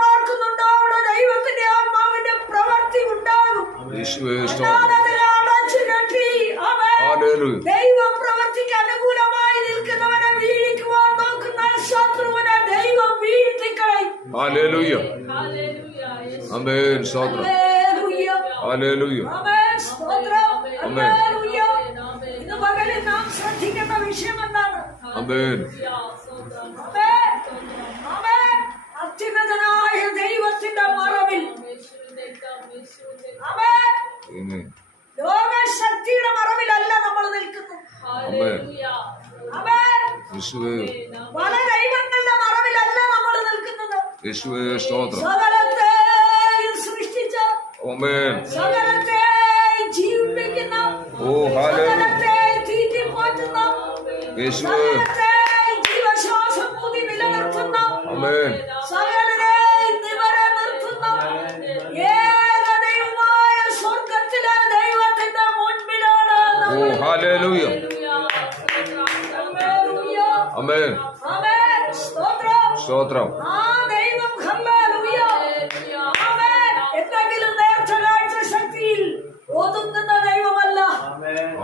പാർക്കുന്നുണ്ടോ? അവിടെ ദൈവത്തിന്റെ ആത്മാവിന്റെ പ്രവൃത്തി ഉണ്ടാകും. ദൈവ പ്രവൃത്തിക്ക് അനുകൂലമായി നിൽക്കുന്നവനെ വീഴിക്കുവാൻ നോക്കുന്ന ശത്രുവിനെ ദൈവം വീഴ്ത്തിക്കളയും. ഇന്ന് പകലിൽ നാം ശ്രദ്ധിക്കേണ്ട വിഷയം എന്താണ്? നിർത്തുന്ന ഏകദൈവമായ സ്വർഗത്തിലെ ദൈവത്തിന്റെ മുൻപിലാണ് ഓ നമ്മൾ. ഹല്ലേലൂയ ഹല്ലേലൂയ. ആമേൻ ആമേൻ. സ്തോത്രം. സ്തോത്രം ആ ദൈവം ഹല്ലേലൂയ. ആമേൻ. എന്തെങ്കിലും നേർച്ച കാഴ്ച ശക്തിയിൽ ഒതുങ്ങുന്ന ദൈവമല്ല ഹല്ലേലൂയ ആമേൻ. ആ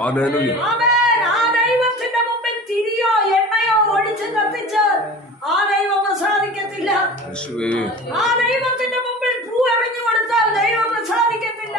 ദൈവത്തിന്റെ മുമ്പിൽ തിരിയോ എണ്ണയോ ഒഴിച്ച് കത്തിച്ചാൽ ആ ദൈവം പ്രസാദിക്കത്തില്ല. ആ ദൈവത്തിന്റെ മുമ്പിൽ പൂ എറിഞ്ഞു കൊടുത്താൽ ദൈവം പ്രസാദിക്കത്തില്ല.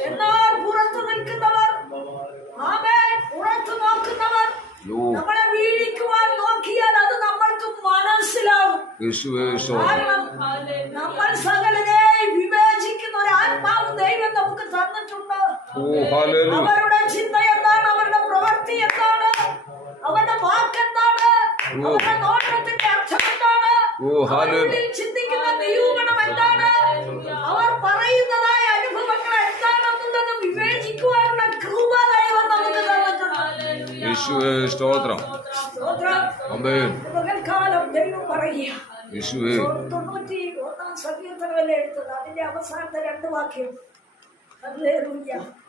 യേശുവേ നമ്മൾ സകലരെയും വിവേചിക്കുന്ന ഒരു ആത്മാവ് ദൈവം നമുക്ക് തന്നിട്ടുണ്ട്. അവരുടെ ചിന്ത എന്താണ്? അവരുടെ പ്രവൃത്തി എന്താണ്? അവരുടെ വാക്കെന്താണ് അവരുടെ നോട്ടത്തിന്റെ അർത്ഥം എന്താണ്? ചിന്തിക്കുന്ന നിരൂപണം എന്താണ്? അവർ പറയുന്നതായ അനുഭവങ്ങൾ എന്താണെന്നുള്ളത് വിവേചിക്കുവാനുള്ള കൃപ ദൈവം നമുക്ക് തന്നിട്ടുണ്ട്. യേശുവേ സ്തോത്രം. പകൽക്കാലം ദൈവം പറയുക. യേശുവേ. തൊണ്ണൂറ്റി ഒന്നാം സങ്കീർത്തനമല്ലേ എടുത്തത്? അതിന്റെ അവസാനത്തെ രണ്ട് വാക്യം.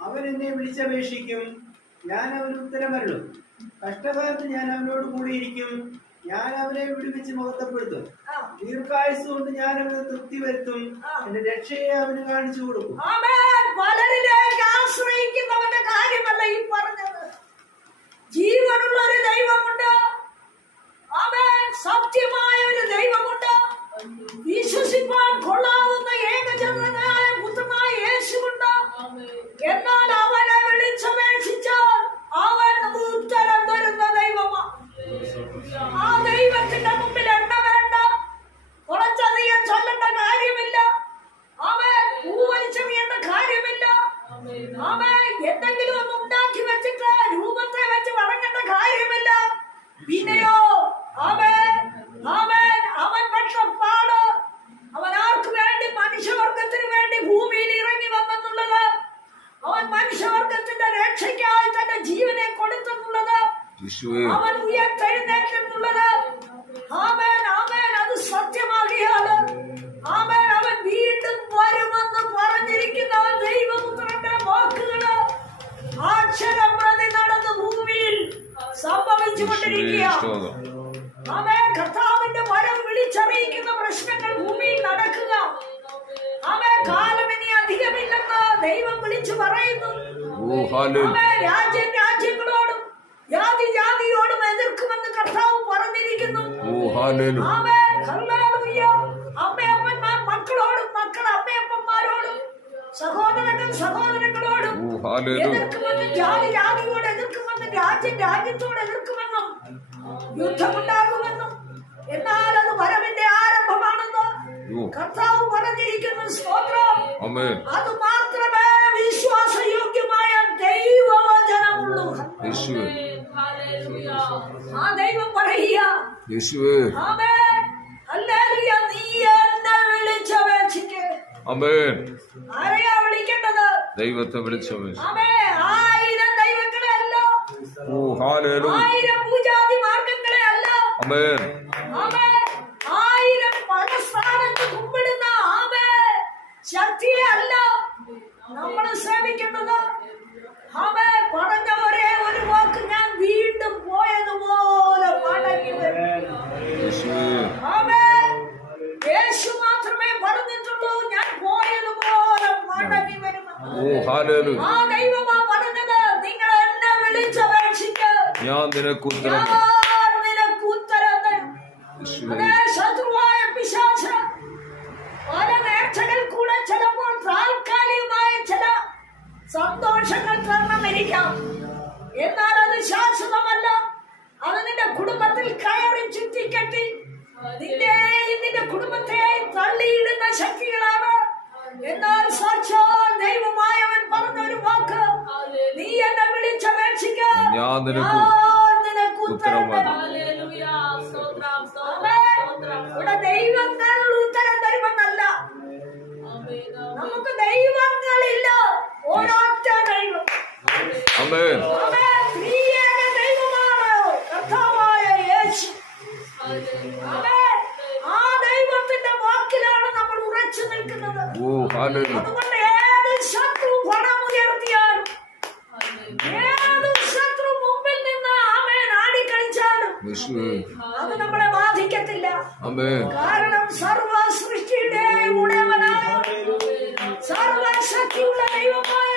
അവൻ എന്നെ വിളിച്ചപേക്ഷിക്കും. ഞാൻ അവന് ഉത്തരമരുളും. കഷ്ടകാലത്ത് ഞാൻ അവനോട് കൂടിയിരിക്കും. ഞാൻ അവനെ വിടുവിച്ച് മഹത്വപ്പെടുത്തും. ദീർഘായുസ് കൊണ്ട് ഞാൻ അവന് തൃപ്തി വരുത്തും. എന്റെ രക്ഷയെ അവന് കാണിച്ചു കൊടുക്കും. ആമേൻ. പലരിലേക്ക് ആശ്രയിക്കുന്നവന്റെ കാര്യമല്ല ഈ പറഞ്ഞത്. ജീവനുള്ള ഒരു ദൈവമുണ്ട്. സത്യമായ ഒരു ദൈവമുണ്ട്. വിശ്വസിപ്പാൻ കൊള്ളാവുന്ന ഏകജനായ പുത്രനായ യേശുണ്ട് എന്നാൽ അവനെ വിളിച്ചപേക്ഷിച്ചാൽ അവൻ ഉത്തരം തരുന്ന ദൈവമാണ് ആ ദൈവത്തിന്റെ മുമ്പിൽ എണ്ണ വേണ്ട കുറച്ചധികം ചൊല്ലേണ്ട കാര്യമില്ല അവൻ പൂവലിച്ചെറിയേണ്ട കാര്യമില്ല അവൻ എന്തെങ്കിലും ഒന്ന് ഉണ്ടാക്കി വെച്ചിട്ട് രൂപത്തെ വെച്ച് വഴങ്ങേണ്ട കാര്യമില്ല പിന്നെയോ അവൻ അവൻ അവൻ പെട്ട പാട് അവൻ ആർക്ക് വേണ്ടി മനുഷ്യവർഗത്തിന് വേണ്ടി ഭൂമിയിൽ ഇറങ്ങി വന്നെന്നുള്ളത് അവൻ മനുഷ്യവർഗത്തിന്റെ രക്ഷയ്ക്കായി തന്റെ ജീവനെ കൊടുത്തിട്ടുള്ളത്. അവൻ ഉയർത്തെഴുന്നേറ്റിട്ടുള്ളത് ആമേൻ ആമേൻ. അത് സത്യമാകിയാണ് ആമേൻ. അവൻ വീണ്ടും വരുമെന്ന് പറഞ്ഞിരിക്കുന്ന ദൈവപുത്രന്റെ വാക്കുകൾ അക്ഷരം പ്രതി നടന്ന് ഭൂമിയിൽ സംഭവിച്ചു യേശുവേ കൊണ്ടിരിക്കുക ആമേൻ. കർത്താവിന്റെ വരം വിളിച്ചറിയിക്കുന്ന പ്രശ്നങ്ങൾ ദൈവം വിളിച്ചു പറയുന്നു. രാജ്യം രാജ്യങ്ങളോടും ജാതി ജാതിയോടും എതിർക്കുമെന്ന് കർത്താവ് പറഞ്ഞിരിക്കുന്നു. അമ്മയപ്പന്മാർ മക്കളോടും മക്കൾ അമ്മയപ്പന്മാരോടും സഹോദരങ്ങൾ സഹോദരങ്ങളോടും എതിർക്കുമെന്നും ജാതി ജാതിയോട് എതിർക്കുമെന്നും രാജ്യം രാജ്യത്തോട് എതിർക്കുമെന്നും യുദ്ധമുണ്ടാകുമെന്നും എന്നാൽ അത് വരവിന്റെ ആരംഭമാണ് കർത്താവ് പറഞ്ഞിരിക്കുന്നു. സ്തോത്രം. അത് മാത്രമേ വിശ്വാസയോഗ്യമായ ദൈവവചനമുള്ളൂ. ആ ദൈവം പറയുക വിളിക്കേണ്ടത്? ദൈവത്തെ വിളിച്ചവൻ ആയിരം ദൈവങ്ങളെ അല്ല. ആയിരം പൂജാതി മാർഗങ്ങളെ അല്ല. കുമ്പിടുന്ന ആമേ ശക്തിയെ അല്ല സേവിക്കേണ്ടത്? ആമേ പറഞ്ഞ ഒരേ ഒരു വാക്ക് ഞാൻ വീണ്ടും പോയതുപോലെ മടങ്ങി വരും. യേശു മാത്രമേ പറഞ്ഞിട്ടുള്ളൂ ഞാൻ പോയതുപോലെ മടങ്ങി ഹാലേലൂയ ആ ദൈവമാ പറഞ്ഞത് നിങ്ങൾ എന്നെ വിളിച്ചപേക്ഷിക്ക് ഞാൻ നിനക്ക് ഉത്തരം കുടുംബത്തിൽ കയറി ചുറ്റിക്കെട്ടി നിന്നെയും നിന്റെ കുടുംബത്തെയും തള്ളിയിടുന്ന ശക്തികളാണ്. എന്നാൽ സാക്ഷാൽ ദൈവമായവൻ പറഞ്ഞ ഒരു വാക്ക്. നീ എന്നെ വിളിച്ചപേക്ഷിക്ക ഞാൻ നിനക്ക് ഞാൻ നിനക്ക് ഉത്തരം ഉത്തരം തരും ഇവിടെ ദൈവങ്ങൾ ഉത്തരം തരുമെന്നല്ല. നമുക്ക് ദൈവങ്ങളില്ല. ഒരൊറ്റ ദൈവം ആമേൻ അവൻ ത്രിയേക ദൈവമാണ് കർത്താവായ യേശു അവൻ ആ ദൈവത്തിന്റെ വാക്കിലാണ് നമ്മൾ ഉറച്ചു നിൽക്കുന്നത് ഓ ഹാലേലൂയ അതുകൊണ്ട് ഏത് ശത്രു പണമുയർത്തിയാലും ഏത് ശത്രു മുമ്പിൽ നിന്ന് ആമേൻ ആടിക്കളിച്ചാലും അത് നമ്മളെ ബാധിക്കത്തില്ല. കാരണം സർവ സൃഷ്ടിയുടെ ഉടയവനായ സർവശക്തിയുള്ള ദൈവമായ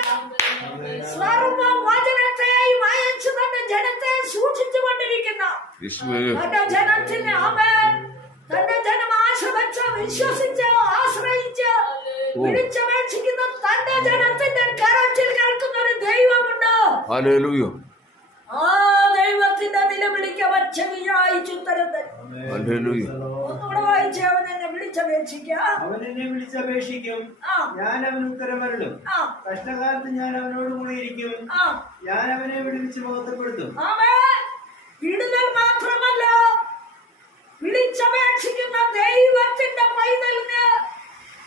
സർവ വചനത്തെയും അയച്ചു തന്റെ ജനത്തെ സൂക്ഷിച്ചു കൊണ്ടിരിക്കുന്ന തന്റെ ജനത്തിന് അവൻ തന്റെ ജനം വെച്ച് വിശ്വസിച്ച് ആശ്രയിച്ച് വിളിച്ചപേക്ഷിക്കുന്ന തന്റെ ജനത്തിന്റെ കരച്ചിൽ കേൾക്കുന്ന ഒരു ദൈവമുണ്ട്. ആ ദൈവത്തിന്റെ നിലവിളിക്ക് ചെവിയായി ഉത്തരം ഒന്നുകൂടെ വായിച്ച് അവൻ എന്നെ വിളിച്ചപേക്ഷിക്ക. അവൻ എന്നെ വിളിച്ചപേക്ഷിക്കും ഞാൻ അവന് ഉത്തരമരുളും കഷ്ടകാലത്ത് ഞാൻ അവനോട് കൂടിയിരിക്കും. ആ. ഞാൻ അവനെ വിടുവിച്ച് ബോധപ്പെടുത്തും. വിടുതൽ മാത്രമല്ല വിളിച്ചപേക്ഷിക്കുന്ന ദൈവത്തിന്റെ പൈതലിന്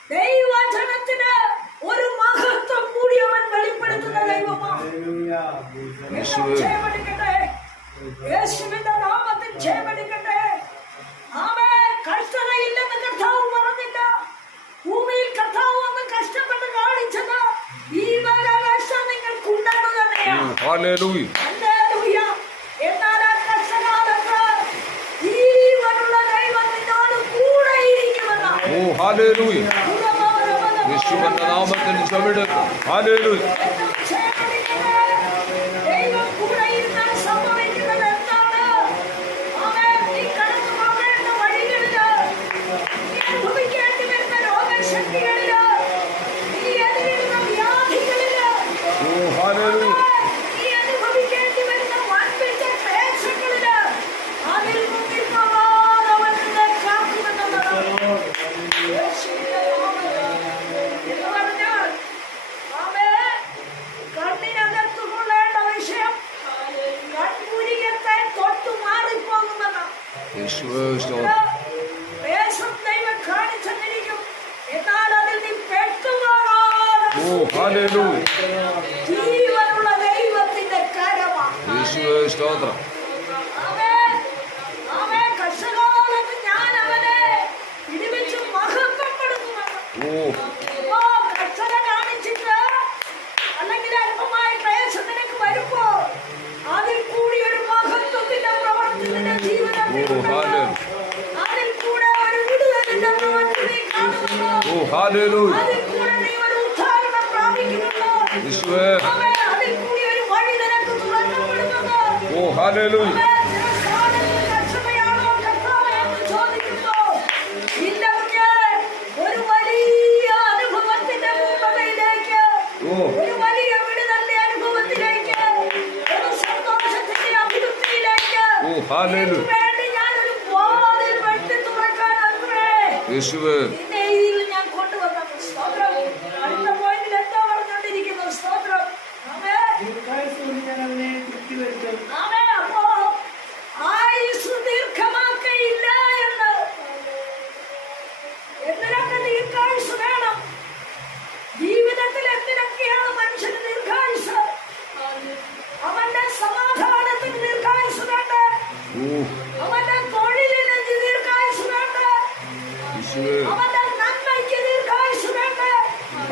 ദൈവജനത്തിന് ഒരു മഹത്വം കൂടി അവൻ വെളിപ്പെടുത്തുന്ന ദൈവമാണ് ഹല്ലേലൂയ. എല്ലാം ജയമെടുക്കട്ടെ യേശുവിന്റെ നാമത്തിൽ ജയമെടുക്കട്ടെ ആമേ കഷ്ടതയില്ലെന്ന് കർത്താവ് പറഞ്ഞില്ല ഭൂമിയിൽ കർത്താവ് വന്ന് കഷ്ടപ്പെട്ട് കാണിച്ചത് ഈ വക കഷ്ടം നിങ്ങൾക്കുണ്ടെന്ന് തന്നെയാണ് ഹാലേലൂയ ഹല്ലേലൂയ. എന്നാൽ ആ കഷ്ടകാലത്ത് ജീവനുള്ള ദൈവം നിന്നോട് കൂടെ ഇരിക്കുമെന്ന്. ഓ ഹാലേലൂയ യേശുവിന്റെ നാമത്തിൽ ഓ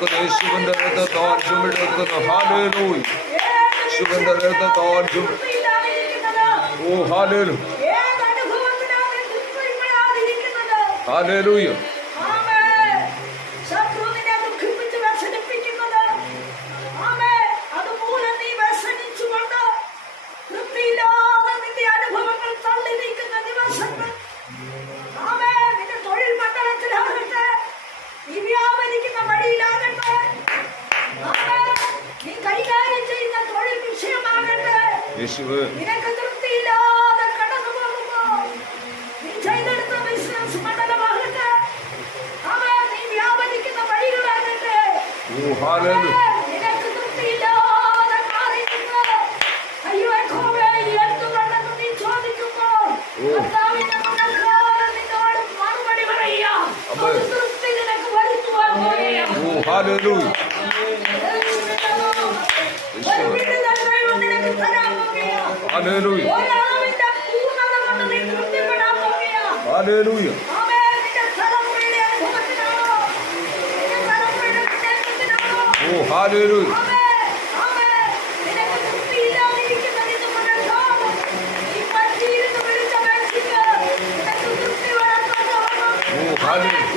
എടുക്കുന്നു യേശുവിന്റെ രക്തത്താൽ ചുമടെടുക്കുന്നു. ഹാലേലൂയ യേശുവിന്റെ രക്തത്താൽ ചുമ ഓ ഹാലേലു ഹാലേലൂയ യേശുവേ Hallelujah. Hallelujah. Hallelujah. Hallelujah. Oh, hallelujah. Oh, hallelujah.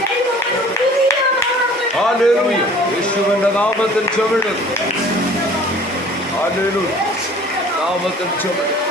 Hallelujah. യേശുവിന്റെ നാമത്തിൽ ചെവിടുന്നു Hallelujah. all welcome children.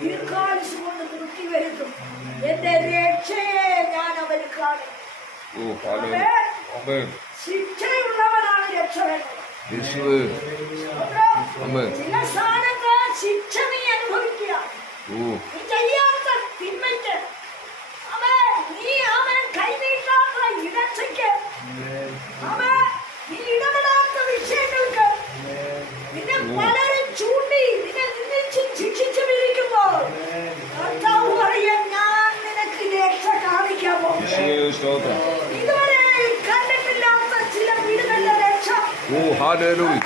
ഈ കാണിച്ചു കൊണ്ട് തൃപ്തി വരുത്തും എന്റെ രക്ഷയെ ഞാൻ അവന് കാണും ശിക്ഷയുള്ളവനാണ് രക്ഷ ചില സ്ഥാനത്ത് ശിക്ഷ നീ അനുഭവിക്കുക స్తోత్రం ఓ హాలేలూయా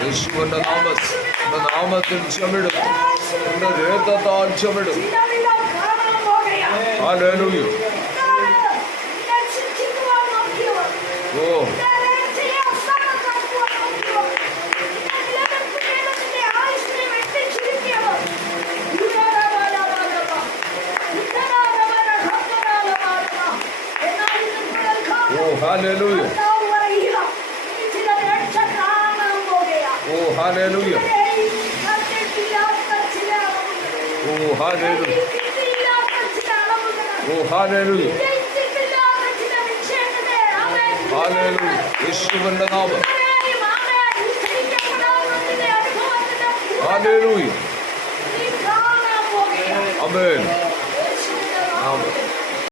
യേശുവിന്റെ നാമ നാമത്തിൽ ക്ഷമിടും എന്റെ രേതത്താൽ ക്ഷമിടും ഹാലേലൂയ ഓ അളവുകൾ. ഓ ഹാലേലൂയ ജയിച്ചിട്ടില്ലാത്ത ചില വിഷയങ്ങളെ അവൻ ഹാലേലൂയ യേശുവിന്റെ നാമം ഇതുവരെയും അവൻ